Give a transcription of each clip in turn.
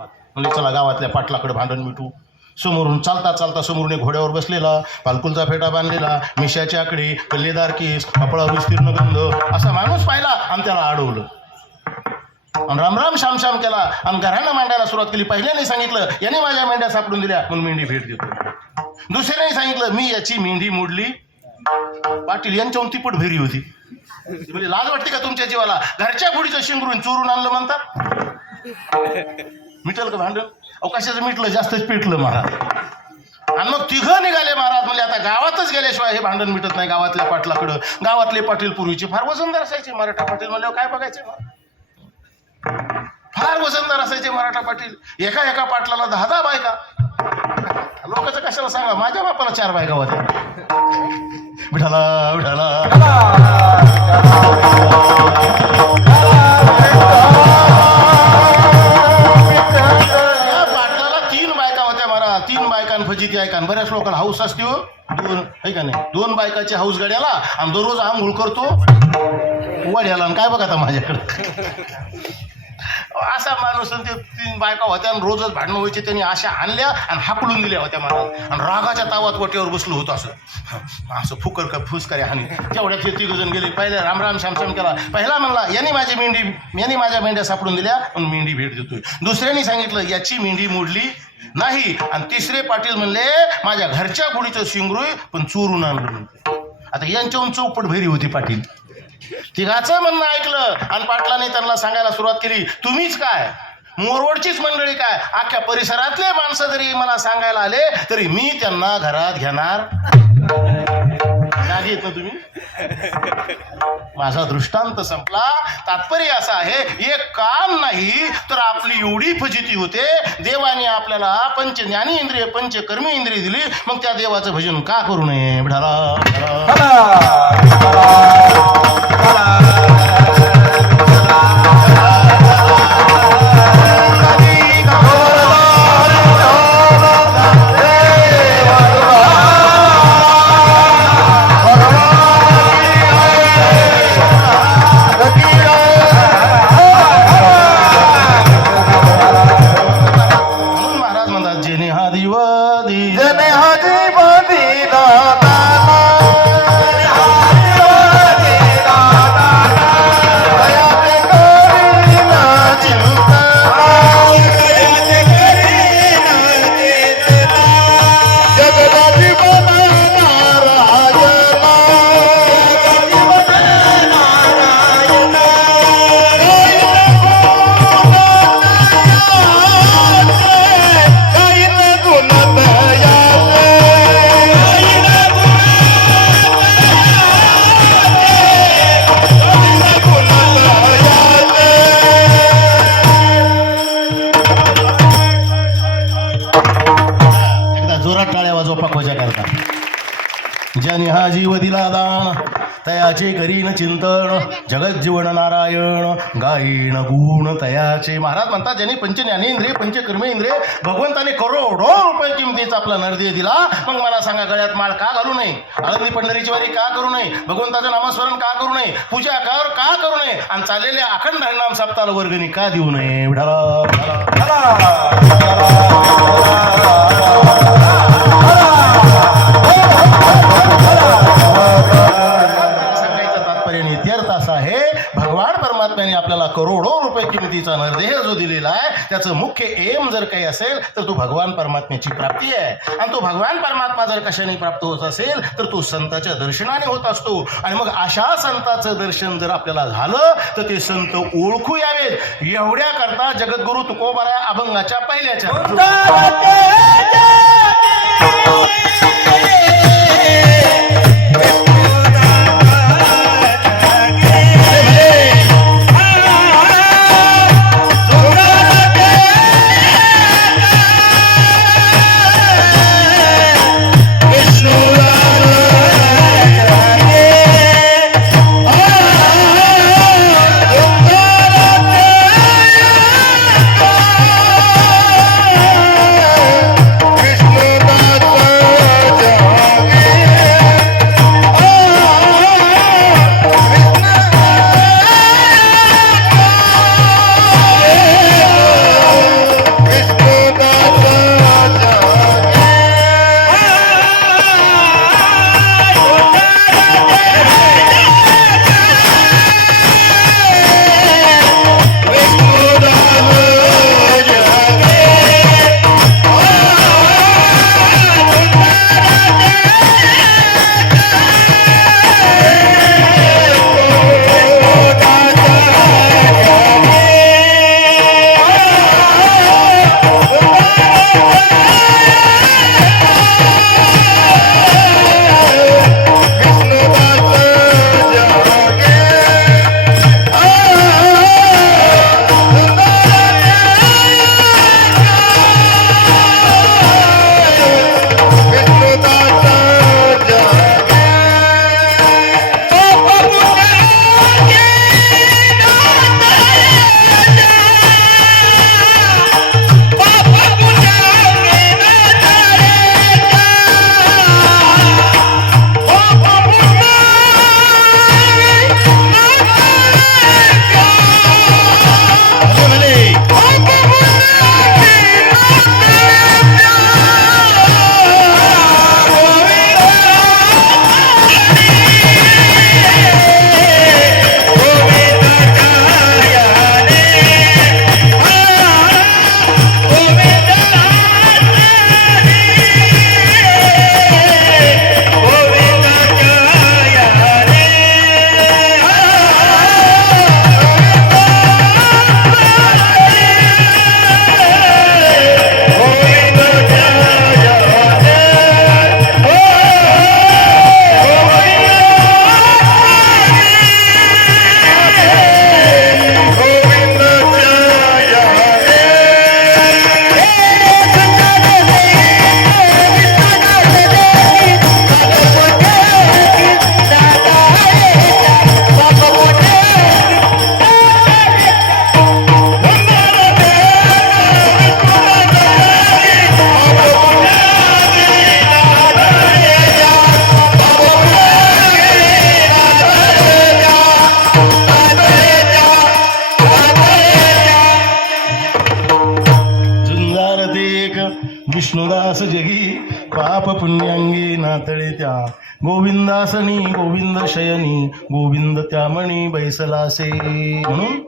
म्हणजे चला गावातल्या पाटलाकडे भांडण मिटू. समोरून चालता चालता समोरून एक घोड्यावर बसलेला, पालकुलचा फेटा बांधलेला, मिशाची आकडी, कल्लेदार केस, कपळा विस्तीर्ण गंध असा माणूस पाहिला आणि त्याला अडवलं आणि रामराम श्याम केला आणि घरानं मांडायला सुरुवात केली. पहिल्याने सांगितलं याने माझ्या मेंढ्या सापडून दिल्या म्हणून मेंढी भेट देतो. दुसऱ्याने सांगितलं मी याची मेंढी मोडली. पाटील यांच्याहून तिपट भैरी होती. म्हणजे लाज वाटते का तुमच्या जीवाला? घरच्या घोडीचं शिंगरून चोरून आणलं म्हणतात. मिटल का भांडण? अवकाशाचं मिटलं, जास्तच पिटलं महाराज. आणि मग तिघं निघाले महाराज. म्हणजे आता गावातच गेल्याशिवाय हे भांडण मिटत नाही. गावातल्या पाटलाकडं, गावातले पाटील पूर्वीचे फार वजनदार असायचे. मराठा पाटील म्हणल्यावर काय बघायचे, फार वजनदार असायचे मराठा पाटील. एका एका पाटलाला 10 बायका. लोकांचं कशाला सांगा, माझ्या बापाला 4 बायका होत्या. विठाला विठाला फजिती ऐका. बऱ्याच लोकांना हाऊस असते हो. 2 आहे का नाही, 2 बायकाची हाऊस गाड्याला आणि दररोज आंघोळ करतो वाड्याला. काय बघा आता माझ्याकडे असा माणूस. ते 3 बायका होत्या आणि रोजच भांडणं व्हायचे. त्यांनी अशा आणल्या आणि हाकलून दिल्या होत्या महाराज. आणि रागाच्या तावात वट्यावर बसलो होतो असं फुकर का फुसकारे हानी. तेवढ्यात हे 3 जण गेले. पहिल्या रामराम श्याम केला. पहिला म्हणला यांनी माझ्या मेंढ्या सापडून दिल्या म्हणून मेंढी भेट देतोय. दुसऱ्याने सांगितलं याची मेंढी मोडली नाही. आणि तिसरे पाटील म्हणले माझ्या घरच्या गुढीचं शिंगरूय पण चोरून आणलं. आता यांच्याहून चौपट भैरी होती पाटील. तिघाचं म्हणणं ऐकलं आणि पाटलाने त्यांना सांगायला सुरुवात केली तुम्हीच काय, मोरवडचीच मंडळी काय, अख्ख्या परिसरातले माणसं जरी मला सांगायला आले तरी मी त्यांना घरात घेणार. आधी येत ना तुम्ही. माझा दृष्टांत संपला. तात्पर्य असं आहे, एक काम नाही तर आपली एवढी फजिती होते. देवाने आपल्याला पंच ज्ञानेंद्रिय पंच कर्मी इंद्रिय दिली, मग त्या देवाचं भजन का करू नये? ज्याने हा जीव दिला दान तयाचे करीन चिंतन, जगत जीवन नारायण गायीन गुण तयाचे. महाराज म्हणतात ज्यांनी पंच ज्ञानेंद्रिय पंच कर्मेंद्रिय भगवंताने करोडो रुपये किमतीचा आपला नरदेह दिला, मग मला सांगा गळ्यात माळ का घालू नये? आळंदी पंढरीची वारी का करू नये? भगवंताचं नामस्मरण का करू नये? पूजा का करू नये? आणि चाललेल्या अखंड हरिनाम सप्ताहाला वर्गणी का देऊ नये? सांगायचं तात्पर्य नित्यर्थ असा आहे, भगवान परमात्म्याने आपल्याला करोडो रुपये किमतीचा नरदेह जो दिलेला आहे त्याचं मुख्य एम जर काही असेल तर तो भगवान परमात्म्याची प्राप्ती आहे. आणि तो भगवान परमात्मा जर कशाने प्राप्त होत असेल तर तो संतांच्या दर्शनाने होत असतो. आणि मग अशा संतांचं दर्शन जर आपल्याला झालं तर ते संत ओळखू यावेत, एवढ्या करता जगद्गुरु तुकोबारा अभंगाच्या पहिल्याच्या विष्णुदास जगी पाप पुण्यांगी नातळे त्या गोविंदासनी गोविंद शयनी गोविंद त्यामणी बैसलासे. म्हणून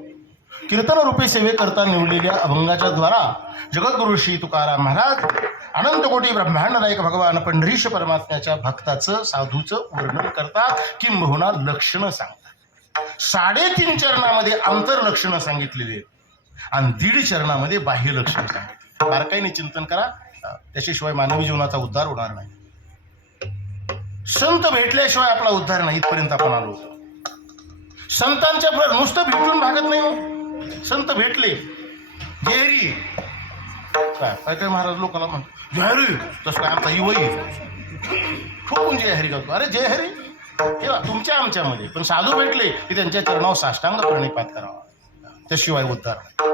कीर्तन रूपी सेवेकरता निवडलेल्या अभंगाच्या द्वारा जगद्गुरु श्री तुकाराम महाराज अनंत कोटी ब्रह्मांड नायक भगवान पंढरीश परमात्म्याच्या भक्ताचं साधूचं वर्णन करतात, किंबहुना लक्षणं सांगतात. 3.5 चरणामध्ये आंतरलक्षणं सांगितलेली आहेत आणि 1.5 चरणामध्ये बाह्य लक्षणं सांगितली. बारकाईने चिंतन करा, त्याच्याशिवाय मानवी जीवनाचा उद्धार होणार नाही. संत भेटल्याशिवाय आपला उद्धार नाही, इथपर्यंत आपण आलो होतो. संतांच्या नुसतं भेटून भागत नाही. संत भेटले जेहरी काय काय महाराज लोकांना म्हणतो जय हरी, तसं काय आमचा युवई ठोकून जय हरी करतो. अरे जय हरी तेव्हा तुमच्या आमच्यामध्ये, पण साधू भेटले की त्यांच्या चरणावर साष्टांग प्रणिपात करावा, त्याशिवाय उद्धार नाही.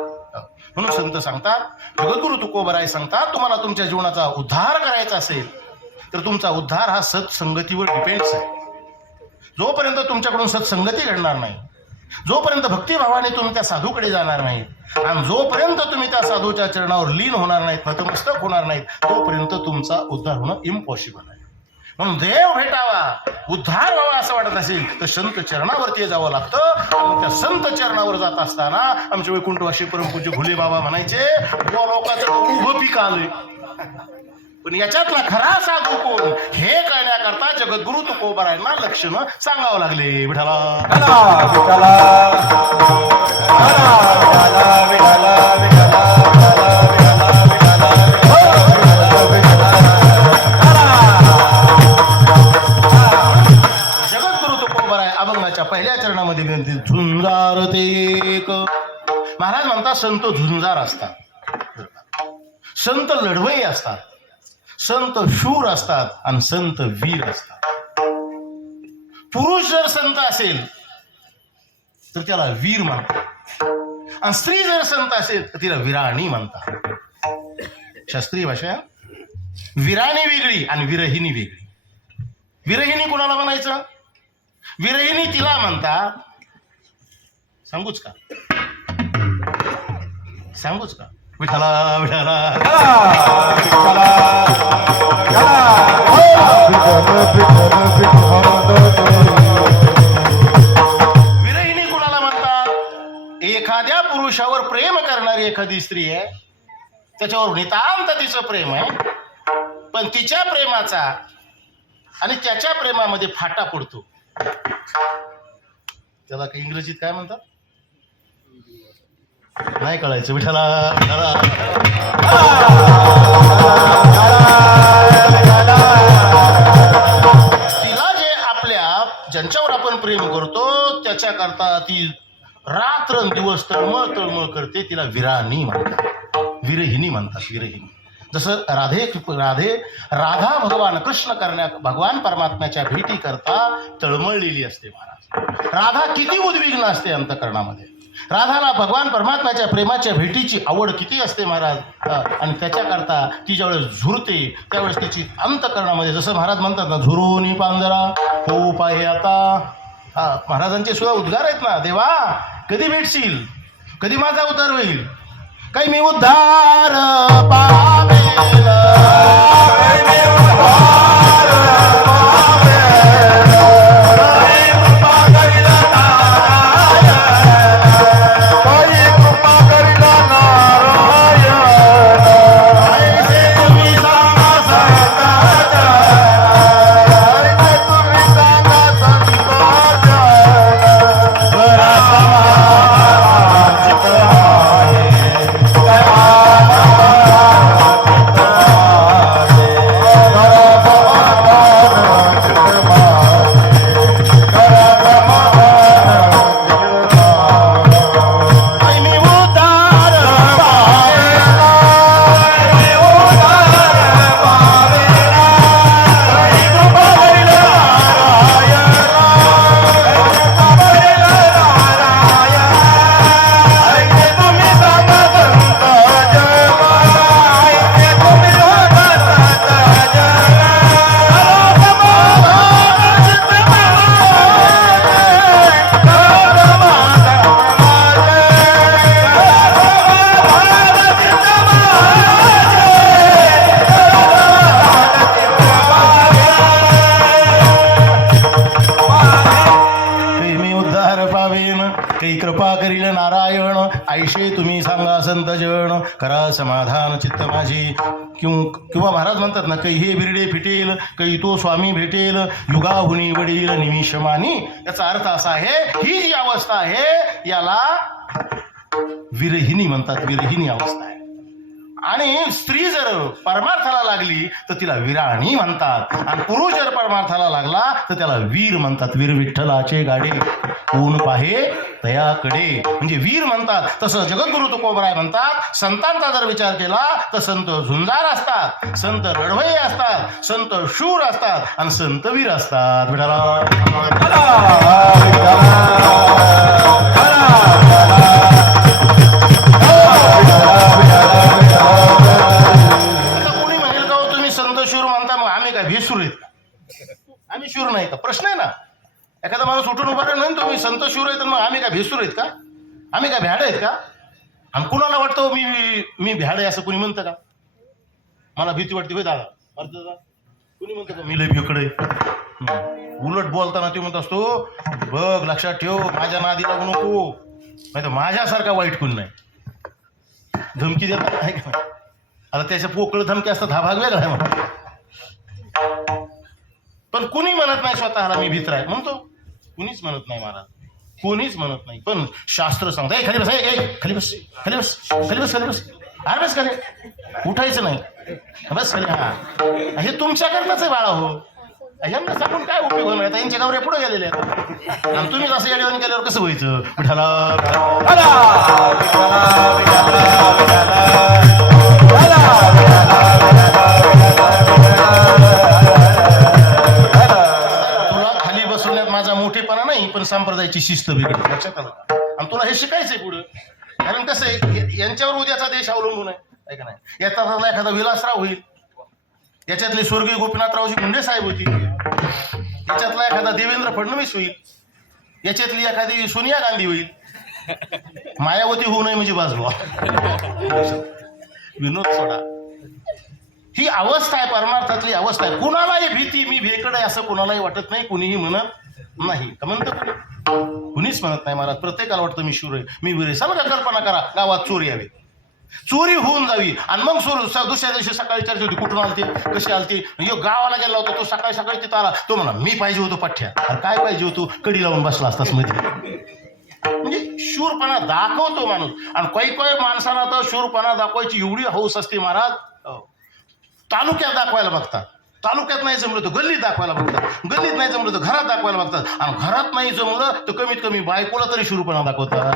म्हणून संत सांगतात, जगद्गुरु तुकोबराय सांगतात, तुम्हाला तुमच्या जीवनाचा उद्धार करायचा असेल तर तुमचा उद्धार हा सत्संगतीवर डिपेंड्स आहे. जोपर्यंत तुमच्याकडून सत्संगती घडणार नाही, जोपर्यंत भक्तिभावाने तुम्ही त्या साधूकडे जाणार नाही आणि जोपर्यंत तुम्ही त्या साधूच्या चरणावर लीन होणार नाहीत, नतमस्तक होणार नाहीत, तोपर्यंत तुमचा उद्धार होणं इम्पॉसिबल आहे. म्हणून देव भेटावा, उद्धार व्हावा असं वाटत असेल तर संत चरणावरती जावं लागतं. आणि त्या संत चरणावर जात असताना आमचे वैकुंठवासी परमपूज्य घुले बाबा म्हणायचे, लोकांचं उभं पीक आलंय, पण याच्यातला खरा साधू कोण हे कळण्याकरता जगद्गुरु तुकोबरायांना लक्षणं सांगावं लागले. विठाला जगद्गुरु तुकोबराय अभंगाच्या पहिल्या चरणामध्ये विनंती, झुंजार ते एक. महाराज म्हणतात संत झुंजार असतात, संत लढवई असतात, संत शूर असतात आणि संत वीर असतात. पुरुष जर संत असेल तर त्याला वीर म्हणतात आणि स्त्री जर संत असेल तर तिला विराणी म्हणतात. शास्त्रीय भाषा विराणी वेगळी आणि विरहिणी वेगळी. विरहिणी कोणाला म्हणायचं? विरहिणी तिला म्हणतात, सांगूच का सांगूच का विठाला विठाला विरहिणी कुणाला म्हणतात? एखाद्या पुरुषावर प्रेम करणारी एखादी स्त्री आहे, त्याच्यावर नितांत तिचं प्रेम आहे, पण तिच्या प्रेमाचा आणि त्याच्या प्रेमामध्ये फाटा पडतो. त्याला काही इंग्रजीत काय म्हणतात नाही कळायचं. विठाला विठाला तिला जे आपल्या ज्यांच्यावर आपण प्रेम करतो त्याच्याकरता ती रात्रंदिवस तळमळ तळमळ करते, तिला विराणी म्हणतात, विरहिणी म्हणतात. विरहिणी जसं राधा भगवान कृष्ण भगवान परमात्म्याच्या भेटी करता तळमळलेली असते. महाराज राधा किती उद्विग्न असते अंतःकरणामध्ये. राधाला भगवान परमात्म्याच्या प्रेमाच्या भेटीची आवड किती असते महाराज. आणि त्याच्याकरता ती ज्यावेळेस झुरते त्यावेळेस तिची अंतःकरणामध्ये, जसं महाराज म्हणतात ना, झुरोनी पांजरा हो पाहे आता. महाराजांचे सुद्धा उद्गार आहेत ना, देवा कधी भेटशील, कधी माझा उद्धार होईल, काही मी उद्धार पावेल. आयशे तुम्ही सांगा संत जण, करा समाधान चित्त माझी. किंवा महाराज म्हणतात ना, काही हे बिरडे फिटेल, काही तो स्वामी भेटेल, युगाहुनी वडील निमिषमानी. याचा अर्थ असा आहे, ही जी अवस्था आहे याला विरहिणी म्हणतात, विरहिणी अवस्था आहे. आणि स्त्री जर परमार्थाला लागली तर तिला विराणी म्हणतात, आणि पुरुष जर परमार्थाला लागला तर त्याला वीर म्हणतात. वीर विठ्ठलाचे गाडे कोण पाहे तयाकडे, म्हणजे वीर म्हणतात. तसं जगद्गुरु तुकोबराय म्हणतात, संतांचा जर विचार केला तर संत झुंजार असतात, संत लढवई असतात, संत शूर असतात, आणि संत वीर असतात. भेसूर आहेत का? आम्ही शूर नाही का? प्रश्न आहे ना. एखादा माणूस उठून उभा नाही, तुम्ही संत शूर आहे तर मग आम्ही काय भेसूर आहेत का? आम्ही काय भ्याड आहेत का? आणि कुणाला वाटतं मी भ्याड आहे असं कुणी म्हणतं का? मला भीती वाटते होय दादा, कुणी म्हणतं का मी लय भेकडे? उलट बोलताना ते म्हणत असतो, बघ लक्षात ठेव, माझ्या नादी लागू नको, नाही तर माझ्यासारखा वाईट कोण नाही. धमकी देतात नाही का? आता त्याच्या पोकळ धमकी असतात, हा भाग वेगळा आहे म्हणा. पण कुणी म्हणत नाही स्वतःला मी भित्र आहे म्हणतो, कुणीच म्हणत नाही महाराज, कोणीच म्हणत नाही. पण शास्त्र सांगतं, खाली बस, खाली बस, खाली बस, खाली बस, खाली बस, अरे बस खाली, उठायचं नाही, बस खाली. हा, हे तुमच्याकडनंच आहे बाळा. हो, यांना सांगून काय उपयोग होणार? यांच्या गावऱ्या पुढे गेलेले आहेत, आणि तुम्ही असं येऊन गेल्यावर कसं व्हायचं? मोठेपणा नाही, पण संप्रदायाची शिस्त बिघडली, लक्षात आलं. आणि तुला हे शिकायचंय पुढं, कारण कसं आहे, यांच्यावर उद्याचा देश अवलंबून आहे का नाही. याचा एखादा विलासराव होईल, याच्यातले स्वर्गीय गोपीनाथरावजी मुंडे साहेब होती, याच्यातला एखादा देवेंद्र फडणवीस होईल, याच्यातली एखादी सोनिया गांधी होईल, मायावती होऊ नये म्हणजे बाजू. विनोद सोडा, ही अवस्था आहे, परमार्थातली अवस्था आहे. कुणालाही भीती मी भेकड आहे असं कुणालाही वाटत नाही, कुणीही म्हणत नाही. का म्हणतं कुणीच म्हणत नाही महाराज. प्रत्येकाला वाटतं मी शूर आहे, मी वीर आहे. समजा कल्पना करा, गावात चोरी यावी, चोरी होऊन जावी, आणि मग दुसऱ्या दिवशी सकाळी चर्चा होती, कुठून आलते, कशी आलते. गावाला गेला होता तो, सकाळी सकाळी तिथं आला, तो म्हणा मी पाहिजे होतो पठ्ठ्या. अरे काय पाहिजे होतो? कडी लावून बसला असतास मध्ये. म्हणजे शूरपणा दाखवतो माणूस. आणि काही माणसाला तर शूरपणा दाखवायची एवढी हौस असते महाराज, तालुक्यात दाखवायला बघतात, तालुक्यात नाही जमलं तर गल्लीत दाखवायला बघतात, गल्लीत नाही जमलं तर घरात दाखवायला बघतात, आणि घरात नाही जमलं तर कमीत कमी बायकोला तरी शूरपणा दाखवतात.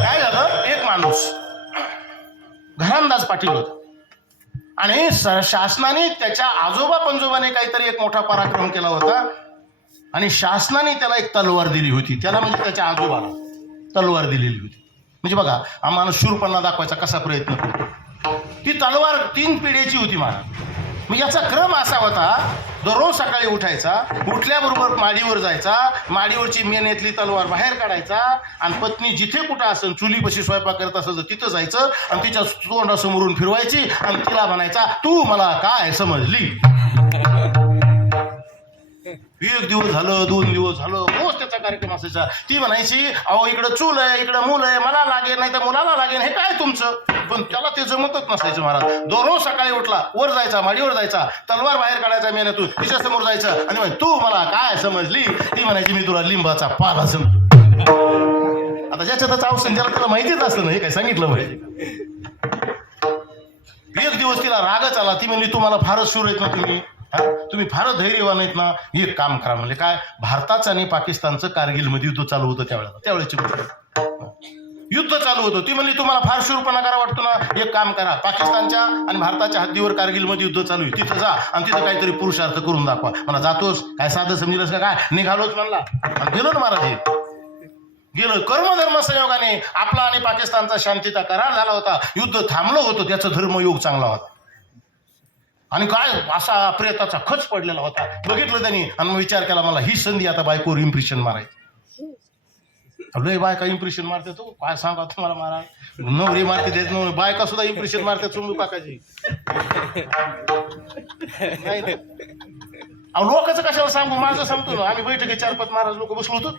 काय झालं, एक माणूस घरांदाज पाटील होता, आणि शासनाने त्याच्या आजोबा पंजोबाने काहीतरी एक मोठा पराक्रम केला होता, आणि शासनाने त्याला एक तलवार दिली होती. त्याला म्हणजे त्याच्या आजोबाला तलवार दिलेली होती. म्हणजे बघा, आम्हाला शूरपणा दाखवायचा कसा प्रयत्न करतो. ती तलवार 3 पिढ्याची होती महाराज. मग याचा क्रम असा होता, दररोज सकाळी उठायचा, उठल्याबरोबर माडीवर जायचा, माडीवरची मेनेतली तलवार बाहेर काढायचा, आणि पत्नी जिथे कुठं असेल, चुलीपाशी स्वयंपाक करत असेल तर तिथं जायचं, आणि तिच्या तोंडासमोरून फिरवायची, आणि तिला म्हणायचा, तू मला काय समजली. 1 दिवस झालं, 2 दिवस झालं, रोज त्याचा कार्यक्रम असायचा. ती म्हणायची, अहो इकडं चूल आहे, इकडं मूल आहे, मला लागेल नाही तर मुलाला लागेल, हे काय तुमचं. पण त्याला ते जमतच नसायचं महाराज. दररोज सकाळी उठला, वर जायचा, माडीवर जायचा, तलवार बाहेर काढायचा मेहनतून, तिच्या समोर जायचं, आणि म्हणे तू मला काय समजली. ती म्हणायची, मी तुला लिंबाचा पाला समजतो. आता ज्याच्या त्याचा औषध ज्याला त्याला माहितीच असतं ना, हे काय सांगितलं पाहिजे. 1 दिवस तिला रागच आला. ती म्हणली, तुम्हाला फारच शूर आहेत ना तुम्ही, तुम्ही फारच धैर्यवान आहेत ना. एक काम करा म्हणले. काय? भारताचं आणि पाकिस्तानचं कारगिलमध्ये युद्ध चालू होतं त्यावेळेची युद्ध चालू होतं. ती म्हणली, तुम्हाला फार शूरपणा करा वाटतो ना, एक काम करा, पाकिस्तानच्या आणि भारताच्या हद्दीवर कारगिलमध्ये युद्ध चालू आहे, तिथं जा आणि तिथं काहीतरी पुरुषार्थ करून दाखवा. म्हणा, जातोस काय? साधं समजलंस का काय? निघालोच म्हणला, गेलो ना महाराज. गेलो. कर्मधर्म संयोगाने आपला आणि पाकिस्तानचा शांतीचा करार झाला होता, युद्ध थांबलं होतं, त्याचा धर्मयोग चांगला होता. आणि काय असा प्रेताचा खच पडलेला होता. बघितलं त्यांनी आणि विचार केला, मला ही संधी आता बायकोवर इम्प्रेशन मारायची. लय बायका इम्प्रेशन मारते तो काय सांगा तुम्हाला मारा नवरी मारते देत नवरी बायका सुद्धा इम्प्रेशन मारते चुंबू काकाची नाही ना. अहो लोकांचं कशाला सांगू माझं सांगतो ना. आम्ही बैठकीत 4-5 महाराज लोक बसलो होतो.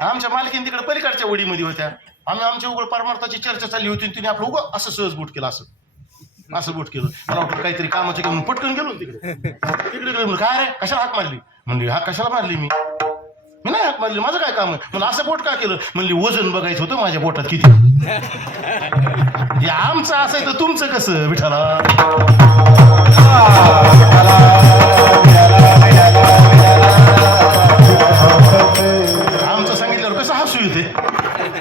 आमच्या मालकीन तिकडे पलीकडच्या वडीमध्ये होत्या. आम्ही आमच्या उघड परमार्थाची चर्चा चालली होती. तिने आपलं उगं असं सहज बोट केलं असं बोट केलं. मला वाटलं काहीतरी कामाचं घेऊन पटकन गेलो तिकडे तिकडे काय रे कशाला हाक मारली म्हणली हा कशाला मारली मी नाही हाक मारली माझं काय काम आहे म्हणलं असं बोट का केलं म्हणली वजन बघायचं होतं माझ्या बोटात किती. हे आमचं असायचं तुमचं कसं विठाला. आमचं सांगितल्यावर कसं हसू येते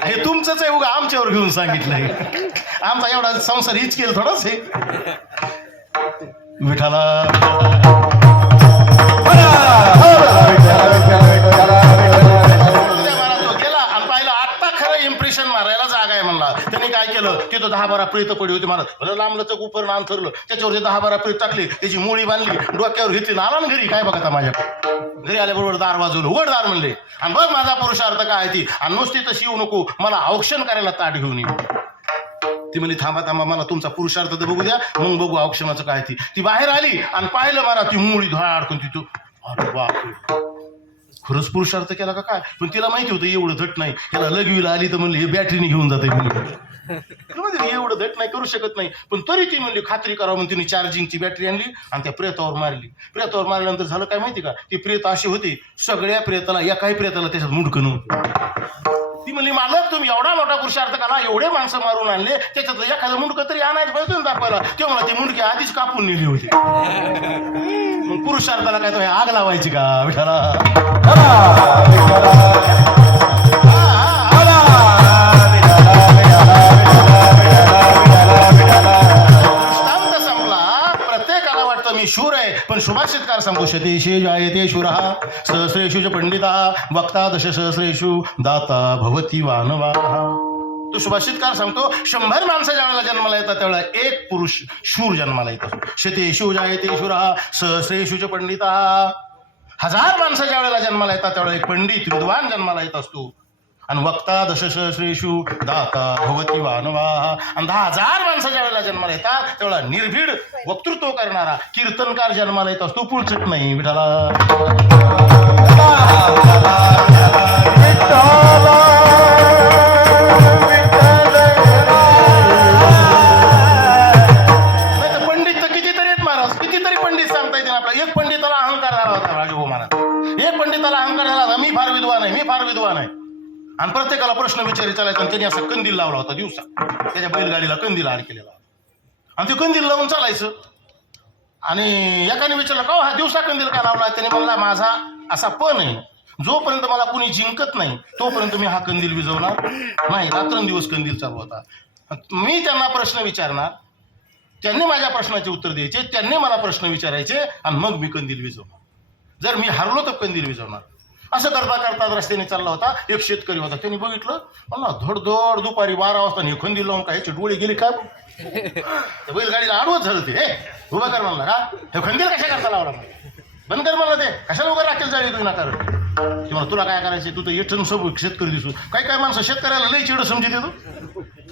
हे तुमचंच आहे उगा आमच्यावर घेऊन सांगितलंय. आमचा एवढा संसार हीच केलं थोडाच हे विठाला. इम्प्रेशन मारायला जागा आहे म्हणला. त्यांनी काय केलं तिथं 10-12 प्रेत पडी होती महाराज लांबलचं उपरण अंतरलं त्याच्यावर 10-12 प्रेत टाकली त्याची मुळी बांधली डोक्यावर घेतली आला ना घरी. काय बघा माझ्या घरी आल्याबरोबर दार वाजवलं उघड दार म्हणले आणि बघ माझा पुरुषार्थ काय ती आणि नुसती तशी येऊ नको मला औक्षण करायला ताट घेऊन ये. ती म्हणली थांबा मला तुमचा पुरुषार्थ तर बघू द्या मग बघू औक्षणाचं काय ती बाहेर आली आणि पाहिलं मला ती मुळी धडाडकून तिथं. अरे बापरे खरंच पुरुषार्थ केला का काय. पण तिला माहिती होतं एवढं धट नाही ह्याला लगवीला आली तर म्हणली हे बॅटरीने घेऊन जाते म्हणली एवढं धट नाही करू शकत नाही. पण तरी ती म्हणली खात्री करावं म्हणून तिने चार्जिंगची बॅटरी आणली आणि त्या प्रेतावर मारली. प्रेतावर मारल्यानंतर झालं काय माहिती का ती प्रेत अशी होती सगळ्या प्रेताला एकाही प्रेताला त्याच्यात मुंडकं नव्हतं. ती म्हणली मालक तुम्ही एवढा मोठा पुरुषार्थ करा एवढे माणसं मारून आणले त्याच्यातलं एखादं मुंडकं तरी आणायचं पाहिजे दाखवायला. ते मला ते मुंडके आधीच कापून नेली होती. मग पुरुषार्थाला काय तो आग लावायची का विठाला. मी शूर आहे पण सुभाषितकार सांगू शतेशे जायते शूरः सहस्रेषु च पंडितः वक्ता दशसहस्रेषु दाता भवती वानवाः. तो सुभाषितकार सांगतो 100 माणसं ज्यावेळेला जन्माला येतात त्यावेळेला एक पुरुष शूर जन्माला येत असतो. शतेषु जायते शूरः सहस्रेषु च पंडितः 1000 माणसं ज्यावेळेला जन्माला येतात त्यावेळेला एक पंडित विद्वान जन्माला येत असतो. आणि वक्ता दशसहस्रेषु दाता भवती वानवाः आणि 10,000 माणसं ज्यावेळेला जन्माला येतात त्यावेळेला निर्भीड वक्तृत्व करणारा कीर्तनकार जन्माला येत असतो. पुढचट नाही विठाला. नाही तर पंडित तर कितीतरी आहेत महाराज कितीतरी पंडित सांगता येतील आपला. एक पंडिताला अहंकार झाला होता राजभाऊ महाराज. एक पंडिताला अहंकार झाला होता मी फार विद्वान आहे आणि प्रत्येकाला प्रश्न विचारी चालायचा आणि त्यांनी असा कंदील लावला होता दिवसा त्याच्या बैलगाडीला कंदील आड केलेला आणि ते कंदील लावून चालायचं. आणि एकाने विचारलं का हा दिवसा कंदील का लावला. त्याने म्हणला माझा असा पण आहे जोपर्यंत मला कुणी जिंकत नाही तोपर्यंत मी हा कंदील विझवणार नाही. रात्रंदिवस कंदील चालू होता. मी त्यांना प्रश्न विचारणार त्यांनी माझ्या प्रश्नाचे उत्तर द्यायचे त्यांनी मला प्रश्न विचारायचे आणि मग मी कंदील विझवणार. जर मी हरलो तर कंदील विझवणार. असं करता करता रस्त्याने चालला होता. एक शेतकरी होता त्यांनी बघितलं मला धडधड दुपारी 12 वाजता खंदील लावून काय डोळे गेले का बैलगाडीला आडवत झालं ते उभा कर म्हणला का हे खंदील कशा करता लावला बंद कर म्हणला ते कशाला उभं राखेल जाळी तुझी नाकार किंवा तुला काय करायचं तू तर येठण सब शेतकरी दिसू काय माणसं शेतकऱ्याला लई चिड समजी देतो.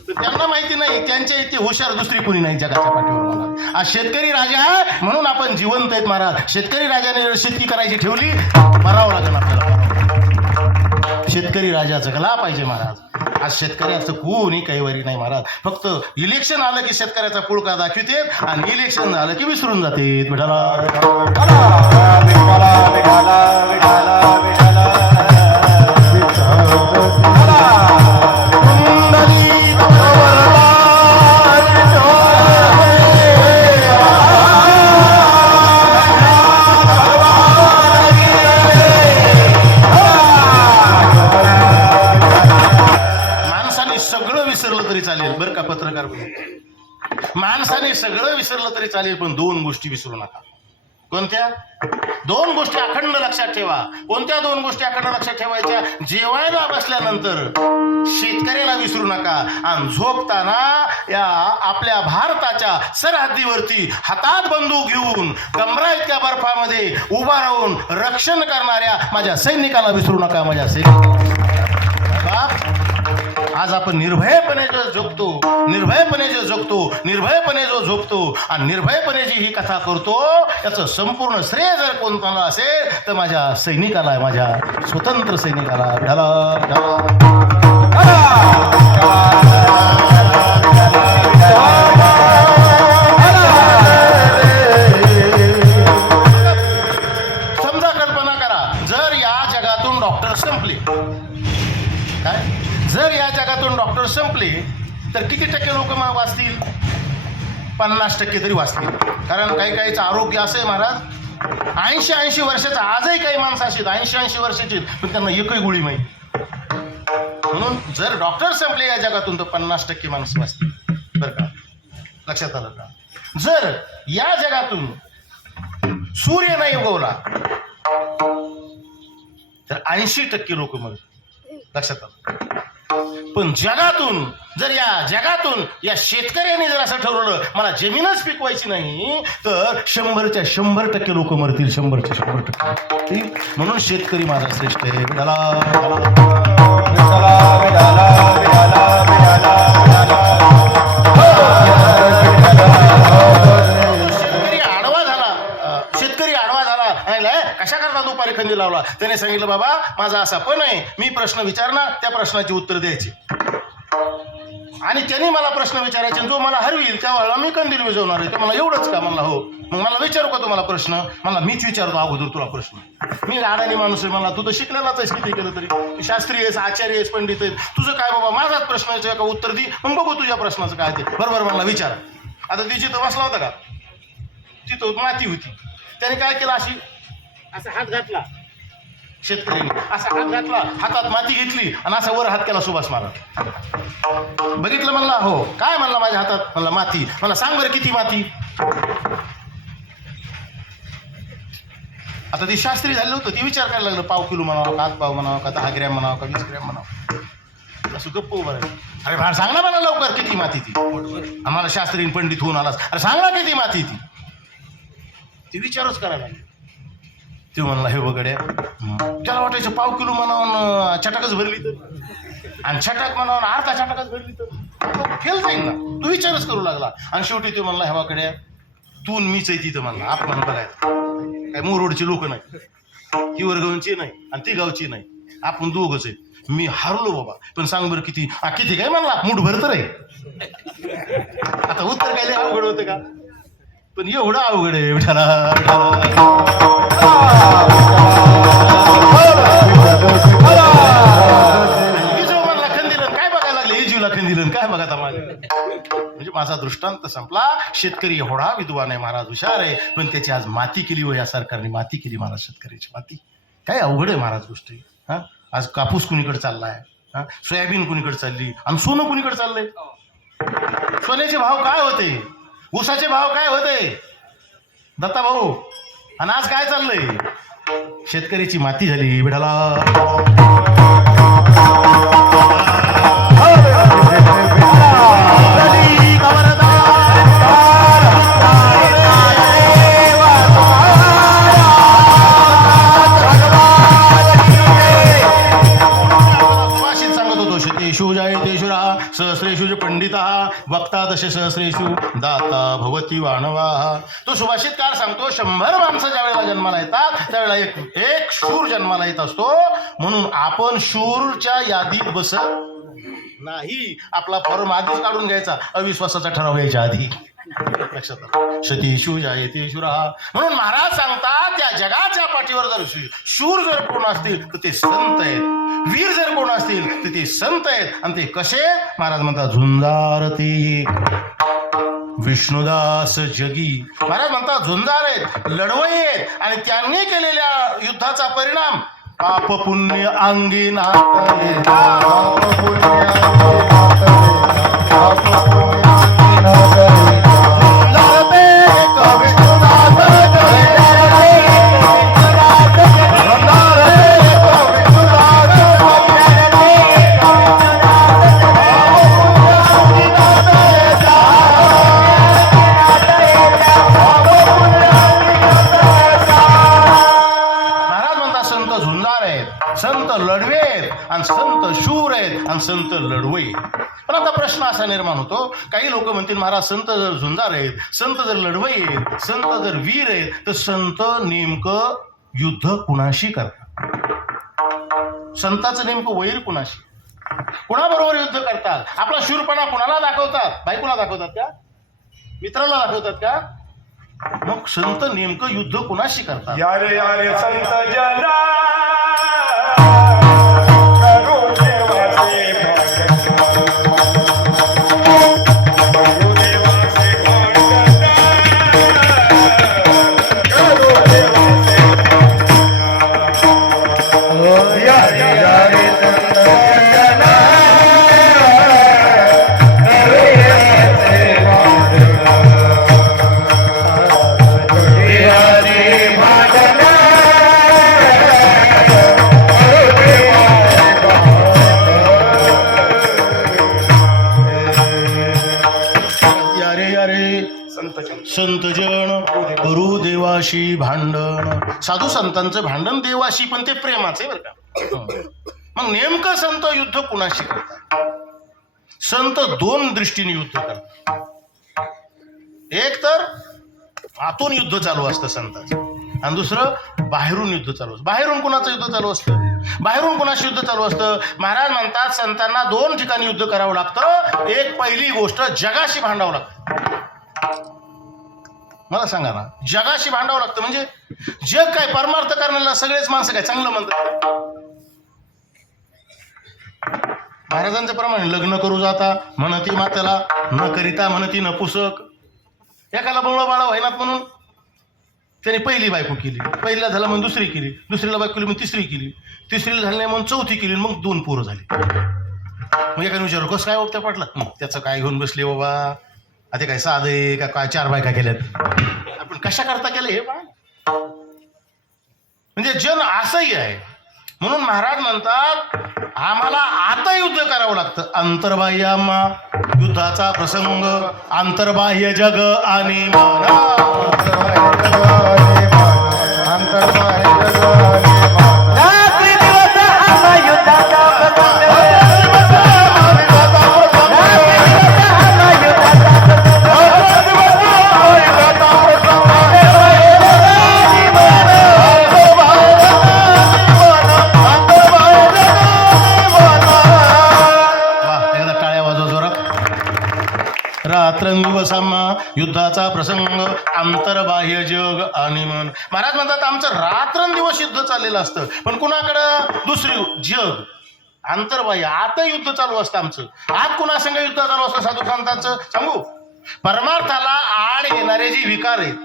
त्यांना माहिती नाही त्यांच्या इथे हुशार दुसरी कोणी नाही जगाच्या पाठीवर महाराज. आज शेतकरी राजा आहे म्हणून आपण जिवंत आहेत महाराज. शेतकरी राजाने शेतकी करायची ठेवली मरावं लागेल आपल्याला. शेतकरी राजा जगला पाहिजे महाराज. आज शेतकऱ्याचं कोणी काही वारी नाही महाराज. फक्त इलेक्शन आलं की शेतकऱ्याचा पुळका दाखवते आणि इलेक्शन झालं की विसरून जाते. माणसाने सगळं विसरलं तरी चालेल पण 2 गोष्टी विसरू नका. कोणत्या 2 गोष्टी अखंड लक्षात ठेवा. कोणत्या 2 गोष्टी अखंड लक्षात ठेवायच्या. जेवायला बसल्यानंतर शेतकऱ्याला विसरू नका आणि झोपताना या आपल्या भारताच्या सरहद्दीवरती हातात बंदूक घेऊन कमरा इतक्या बर्फामध्ये उभा राहून रक्षण करणाऱ्या माझ्या सैनिकाला विसरू नका. माझ्या सैनिकाला बाप, आज आपण निर्भयपणे जो जगतो, निर्भयपणे जो जगतो, निर्भयपणे जो झोपतो आणि निर्भयपणे जी ही कथा करतो, याचं संपूर्ण श्रेय जर कोणत्याला असेल तर माझ्या सैनिकाला आहे, माझ्या स्वतंत्र सैनिकाला. समजा कल्पना करा, जर या जगातून डॉक्टर संपले, काय जर या जगातून डॉक्टर संपले तर किती टक्के लोक वाचतील? 50% तरी वाचतील. कारण काही काहीचं आरोग्य असं आहे महाराज, 80 वर्षाचं, आजही काही माणसं अशी 80 वर्षाची, पण त्यांना एकही गोळी माहिती. म्हणून जर डॉक्टर संपले या जगातून तर 50% माणसं वाचतील. बरं का, लक्षात आलं का? जर या जगातून सूर्य नाही उगवला तर 80% लोक मरतील. लक्षात आलं? पण जगातून जर या जगातून या शेतकऱ्यांनी जर असं ठरवलं मला जमीनच पिकवायची नाही तर 100च्या 100% लोक मरतील. 100च्या 100%. म्हणून शेतकरी माझा श्रेष्ठ आहे. शेतकरी आडवा झाला कशा करता दुपारी खंदी लावला. त्याने सांगितलं बाबा माझा असा पण आहे, मी प्रश्न विचारणार, त्या प्रश्नाची उत्तर द्यायची, आणि त्यांनी मला प्रश्न विचारायचे, जो मला हरविल त्यावेळेला मी कंदील विजवणार आहे. तर मला एवढंच का? म्हणला हो. मग मला विचारू का तुम्हाला प्रश्न? मला मीच विचारतो अगोदर तुला प्रश्न. मी अडाणी माणूस आहे, मला तू तर शिकलेलाच आहेस किती केलं तरी, शास्त्री आहेस, आचार्य आहेस, पंडित आहेस, तुझं काय बाबा माझाच प्रश्न का उत्तर दे, मग बघू तुझ्या प्रश्नाचं काय ते. बरोबर मला विचार. आता ती जिथं बसला होता का तिथं माती होती, त्याने काय केलं, असा हात घातला, शेतकऱ्यांनी असा हात घातला, हातात माती घेतली आणि असा वर हात केला सुभाष महाराज. बघितलं म्हणला हो. काय म्हणला माझ्या हातात? म्हणला माती. मला सांग बरं किती माती? आता ती शास्त्री झालं होतं, ती विचार करायला लागलं, पाव किलो म्हणावं का, 8 पाव म्हणावं का, 10 ग्रॅम म्हणावं का, 20 ग्रॅम म्हणावं. असं गप्प उभं राहिलं. अरे भाड सांग ना मला लवकर किती माती ती. आम्हाला शास्त्रीन पंडित होऊन आलास, अरे सांग ना किती माती ती विचारच करायला लागली. ते म्हणला हे वगड्या, त्याला वाटायचं पाव किलो म्हणावून छटाकच भरली तर, आणि छटाक म्हणावून अर्धा छटाकच भरली तर फेल जाईल ना. तू विचारच करू लागला. आणि शेवटी ते म्हणला हे वगड्या, तू मीच आहे तिथं. म्हणला आपण बघायचं काय मोरोडची लोक नाही, ही वर्गावची नाही आणि ती गावची नाही, आपण दोघंच आहे. मी हारलो बाबा, पण सांग बरं किती? किती काय म्हणला? मुठभर तर आहे. आता उत्तर काय अवघड होतं का? पण एवढं अवघड आहे विठाला. म्हणला खंदिलन काय बघायला लागले, इजूला खंदिलन काय बघा माझे. म्हणजे माझा दृष्टांत संपला. शेतकरी एवढा विद्वान आहे महाराज, हुशार आहे, पण त्याची आज माती केली व या सरकारने माती केली महाराज, शेतकऱ्याची माती. काय अवघड आहे महाराज गोष्टी. हा, आज कापूस कुणीकडे चाललाय, हा, सोयाबीन कुणीकडे चालली, आणि सोनं कुणीकडे चाललंय. सोन्याचे भाव काय होते, ऊसाचे भाव काय होते दत्ता भाऊ, आणि आज काय चाललंय? शेतकऱ्याची माती झाली विठाला. सहस्रेषु पंडिता वक्ता दश सहस्रेषु दाता भवती वाणवा. तो सुभाषितकार सांगतो 100 माणसं ज्या वेळेला जन्माला येतात त्यावेळेला एक शूर जन्माला येत असतो. म्हणून आपण शूरच्या यादीत बसत नाही. आपला फॉर्म आधीच काढून घ्यायचा, अविश्वासाचा ठराव घ्यायच्या आधी. लक्षात आलं? सतीशु जायते शुरा. म्हणून महाराज सांगतात त्या जगाच्या पाठीवर जर शूर जर कोण असतील तर ते संत आहेत, वीर जर कोण असतील तर ते संत आहेत. आणि ते कसे? महाराज म्हणतात झुंजार ते विष्णुदास जगी. महाराज म्हणतात झुंजार आहेत, लढवई आहेत, आणि त्यांनी केलेल्या युद्धाचा परिणाम पाप पुण्य अंगी नाते. झुंजार आहेत, संत लढवे आहेत, आणि संत शूर आहेत, आणि संत लढवई. पण आता प्रश्न असा निर्माण होतो, काही लोक म्हणतील महाराज संत जर झुंजार आहेत, संत जर लढवई आहेत, संत जर वीर आहेत, तर संत नेमकं युद्ध कुणाशी करतात? संताचं नेमकं वैर कुणाशी? कुणाबरोबर युद्ध करतात? आपला शूरपणा कुणाला दाखवतात? बायकोला दाखवतात का? मित्राला दाखवतात का? मग संत नेमकं युद्ध कुणाशी करतात? यारे यारे संत जना संत जन करू देवाशी भांडण. साधू संतांचं भांडण देवाशी, पण ते प्रेमाचे बरं का. मग नेमकं संत युद्ध कुणाशी करतात? संत दोन दृष्टीने युद्ध करतात. एक तर आतून युद्ध चालू असतं संताचं, आणि दुसरं बाहेरून युद्ध चालू असतं. बाहेरून कुणाचं युद्ध चालू असतं? बाहेरून कुणाशी युद्ध चालू असतं? महाराज म्हणतात संतांना दोन ठिकाणी युद्ध करावं लागतं. एक पहिली गोष्ट जगाशी भांडावं लागतं. मला सांगा ना, जगाशी भांडावं लागतं म्हणजे जग काय परमार्थ करण्याला सगळेच माणसं काय चांगलं म्हणतात? महाराजांच्या प्रमाणे लग्न करू जाता म्हणती मातेला, न करिता म्हणती नपुसक. एकाला बवळं बाळा व्हायनात म्हणून त्याने पहिली बायको केली, पहिलीला झाला म्हणून दुसरी केली, दुसरीला बायको केली मग तिसरी केली, तिसरीला झाली नाही म्हणून चौथी केली, मग दोन पोरं झाली. मग एकाने विचारू कसं काय वाटतं पाटलं? त्याचं काय घेऊन बसले बाबा, आता काय साधं आहे का? काय चार बायका केल्यात? आपण कशा करता केलं हे बा? म्हणजे जन असंही आहे. म्हणून महाराज म्हणतात आम्हाला आता युद्ध करावं लागतं. अंतर्बाह्य आम्हा युद्धाचा प्रसंग, अंतर्बाह्य जग आणि रात्रंदिवस आम्हा युद्धाचा प्रसंग, अंतर्बाह्य जग आणि मन. महाराज म्हणतात आमचं रात्रंदिवस युद्ध चाललेलं असतं, पण कुणाकडं? दुसरी जग, अंतर्बाह्य. आता युद्ध चालू असतं आमचं. आत कुणासंग युद्ध चालू असतं साधू संतांचं सांगू? परमार्थाला आड येणारे जे विकार आहेत,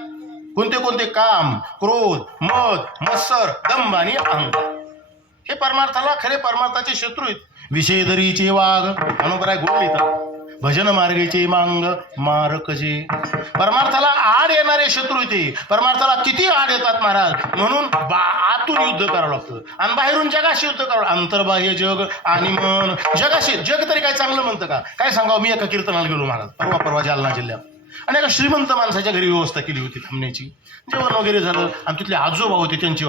कोणते कोणते? काम, क्रोध, मद, मत्सर, दंभ आणि अहंकार. हे परमार्थाला खरे परमार्थाचे शत्रू आहेत. विषयदरीचे वाघ अनुपराय गोळ लिहितात, भजन मार्गेचे मांग मारकजे. परमार्थाला आड येणारे शत्रू ते परमार्थाला किती आड येतात महाराज. म्हणून आतून युद्ध करावं लागतं आणि बाहेरून जगाशी युद्ध करावं. अंतर्बाह्य जग आणि मन. जगाशी जग तरी काय चांगलं म्हणतं का? काय सांगावं, मी एका कीर्तनाला गेलो महाराज परवा जालना जिल्ह्यात, आणि एका श्रीमंत माणसाच्या घरी व्यवस्था केली होती थांबण्याची. जेवण वगैरे झालं आणि तिथले आजोबा होते, त्यांची